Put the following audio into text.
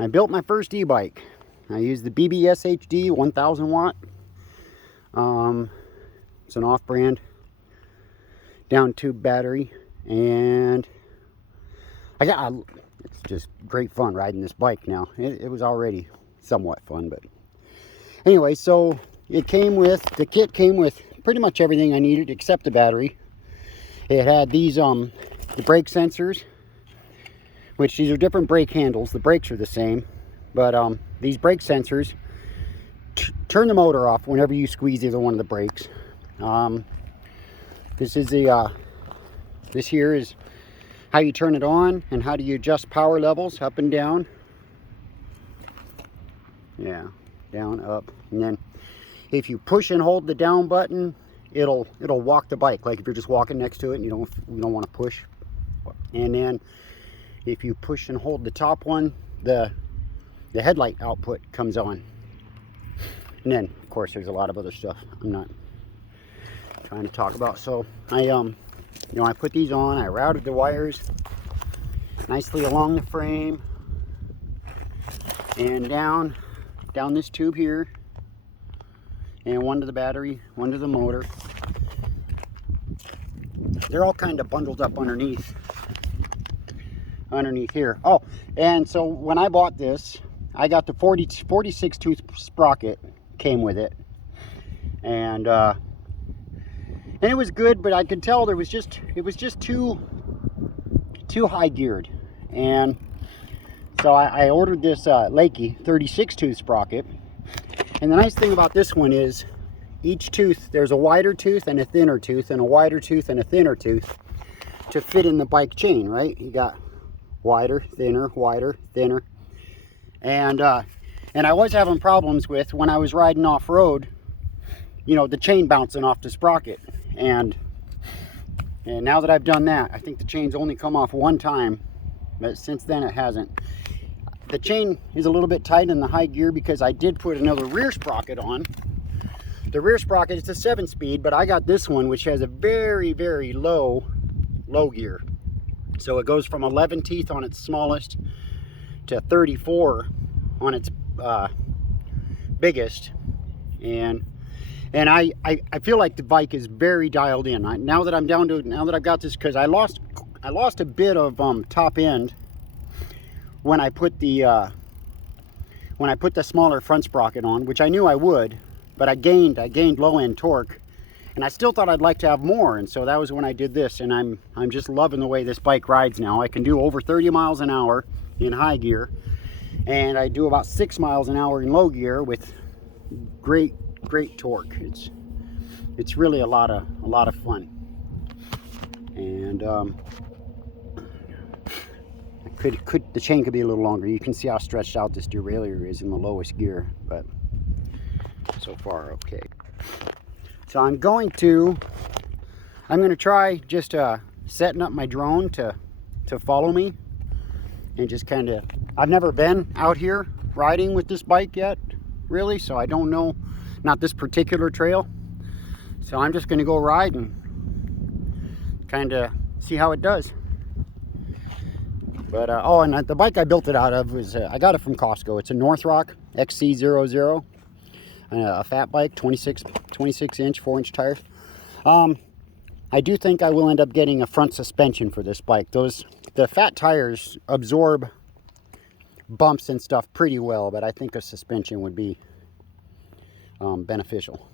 I built my first e-bike. I used the Bbshd 1000 watt. It's an off-brand down tube battery, and it's just great fun riding this bike now. It was already somewhat fun, but anyway, so the kit came with pretty much everything I needed except the battery. It had these the brake sensors, which these are different brake handles. The brakes are the same, but these brake sensors turn the motor off whenever you squeeze either one of the brakes. This here is how you turn it on and how do you adjust power levels up and down. Yeah, down, up, and then if you push and hold the down button, it'll walk the bike, like if you're just walking next to it and you don't want to push. And then if you push and hold the top one, the headlight output comes on. And then of course there's a lot of other stuff I'm not trying to talk about. So I put these on, I routed the wires nicely along the frame and down this tube here, and one to the battery, one to the motor. They're all kind of bundled up underneath here. Oh, and so when I bought this, I got the 46 tooth sprocket came with it, and it was good, but I could tell it was just too high geared. And so I ordered this Ebike 36 tooth sprocket. And the nice thing about this one is each tooth, there's a wider tooth and a thinner tooth, and a wider tooth and a thinner tooth to fit in the bike chain, right? You got wider, thinner, and I was having problems with, when I was riding off-road, the chain bouncing off the sprocket. And now that I've done that, I think the chain's only come off one time, but since then it hasn't. The chain is a little bit tight in the high gear because I did put another rear sprocket on. The rear sprocket is a 7-speed, but I got this one, which has a very, very low gear. So it goes from 11 teeth on its smallest to 34 on its biggest. And I feel like the bike is very dialed in. Now that I've got this, because I lost a bit of top end when I put the smaller front sprocket on, which I knew I would, but I gained low end torque, and I still thought I'd like to have more. And so that was when I did this, and I'm just loving the way this bike rides now. I can do over 30 miles an hour in high gear, and I do about 6 miles an hour in low gear with great torque. It's really a lot of fun. And the chain could be a little longer. You can see how stretched out this derailleur is in the lowest gear, but so far okay. So I'm going to try just setting up my drone to follow me, and just kind of, I've never been out here riding with this bike yet, really, so I don't know, not this particular trail. So I'm just going to go ride and kind of see how it does. But and the bike I built it out of was I got it from Costco. It's a North Rock XC00, a fat bike, 26 inch 4-inch tires. I do think I will end up getting a front suspension for this bike. The fat tires absorb bumps and stuff pretty well, but I think a suspension would be beneficial.